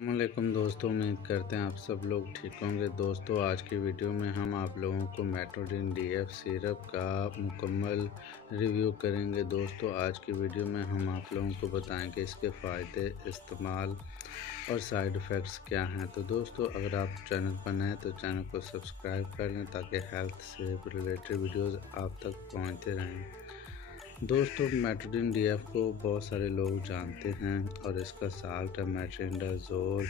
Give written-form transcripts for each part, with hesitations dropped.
अस्सलामुअलैकुम दोस्तों, उम्मीद करते हैं आप सब लोग ठीक होंगे। दोस्तों आज की वीडियो में हम आप लोगों को मेट्रोडिन DF सिरप का मुकम्मल रिव्यू करेंगे। दोस्तों आज की वीडियो में हम आप लोगों को बताएंगे इसके फ़ायदे, इस्तेमाल और साइड इफ़ेक्ट्स क्या हैं। तो दोस्तों अगर आप चैनल पर नए हैं तो चैनल को सब्सक्राइब कर लें ताकि हेल्थ से रिलेटेड वीडियोज़ आप तक पहुँचते रहें। दोस्तों मेट्रोडिन DF को बहुत सारे लोग जानते हैं और इसका साल्ट है मेट्रोनिडाज़ोल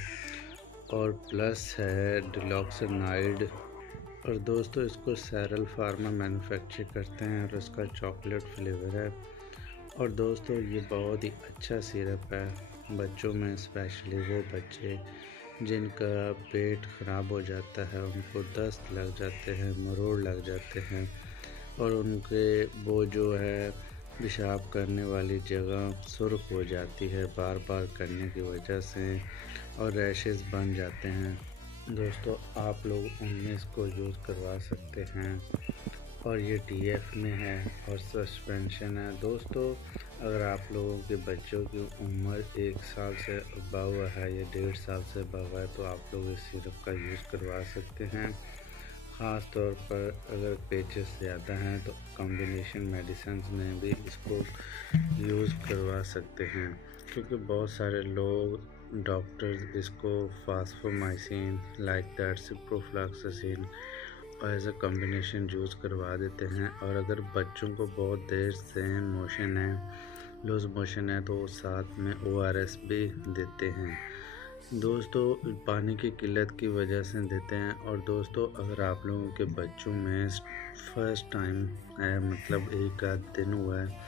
और प्लस है डिलॉक्सिनाइड। और दोस्तों इसको सेरल फार्मा मैन्युफैक्चर करते हैं और इसका चॉकलेट फ्लेवर है। और दोस्तों ये बहुत ही अच्छा सिरप है बच्चों में, स्पेशली वो बच्चे जिनका पेट ख़राब हो जाता है, उनको दस्त लग जाते हैं, मरोड़ लग जाते हैं और उनके वो जो है पेशाब करने वाली जगह सुर्ख हो जाती है बार बार करने की वजह से और रैशेस बन जाते हैं। दोस्तों आप लोग उनमें इसको यूज़ करवा सकते हैं और ये DF में है और सस्पेंशन है। दोस्तों अगर आप लोगों के बच्चों की उम्र 1 साल से अबव है या 1.5 साल से अबव है तो आप लोग इस सिरप का यूज़ करवा सकते हैं। ख़ास तौर पर अगर पेचेस ज़्यादा हैं तो कॉम्बिनेशन मेडिसिन में भी इसको यूज़ करवा सकते हैं, क्योंकि बहुत सारे लोग डॉक्टर्स इसको फास्फोमाइसिन लाइक दैट सिप्रोफ्लॉक्सासिन और एज अ कॉम्बिनेशन यूज़ करवा देते हैं। और अगर बच्चों को बहुत देर से मोशन है, लूज़ मोशन है, तो साथ में ORS भी देते हैं। दोस्तों पानी की किल्लत की वजह से देते हैं। और दोस्तों अगर आप लोगों के बच्चों में फर्स्ट टाइम है, मतलब एक आध दिन हुआ है,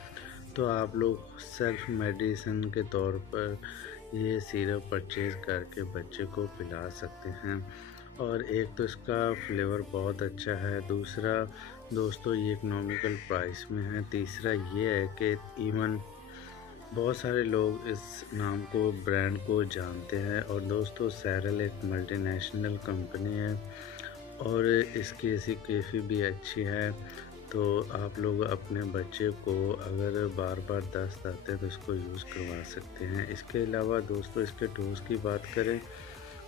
तो आप लोग सेल्फ मेडिसिन के तौर पर ये सिरप परचेज़ करके बच्चे को पिला सकते हैं। और एक तो इसका फ्लेवर बहुत अच्छा है, दूसरा दोस्तों ये इकोनॉमिकल प्राइस में है, तीसरा ये है कि इवन बहुत सारे लोग इस नाम को, ब्रांड को जानते हैं। और दोस्तों सेरल एक मल्टीनेशनल कंपनी है और इसकी एफिकेसी भी अच्छी है। तो आप लोग अपने बच्चे को अगर बार बार दस्त आते हैं तो इसको यूज़ करवा सकते हैं। इसके अलावा दोस्तों इसके डोज की बात करें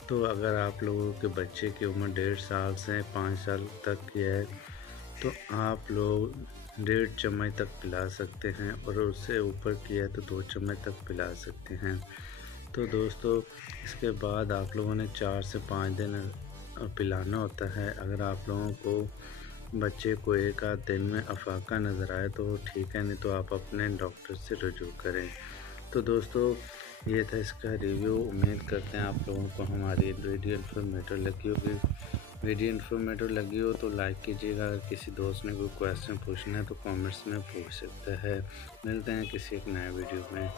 तो अगर आप लोगों के बच्चे की उम्र 1.5 साल से 5 साल तक की है तो आप लोग 1.5 चम्मच तक पिला सकते हैं और उससे ऊपर किया तो 2 चम्मच तक पिला सकते हैं। तो दोस्तों इसके बाद आप लोगों ने 4 से 5 दिन पिलाना होता है। अगर आप लोगों को बच्चे को एक आध दिन में अफाका नज़र आए तो ठीक है, नहीं तो आप अपने डॉक्टर से रुजू करें। तो दोस्तों ये था इसका रिव्यू। उम्मीद करते हैं आप लोगों को हमारी वीडियो इन्फॉर्मेटिव लगी हो तो लाइक कीजिएगा। अगर किसी दोस्त ने कोई क्वेश्चन पूछना है तो कमेंट्स में पूछ सकता है। मिलते हैं किसी एक नए वीडियो में।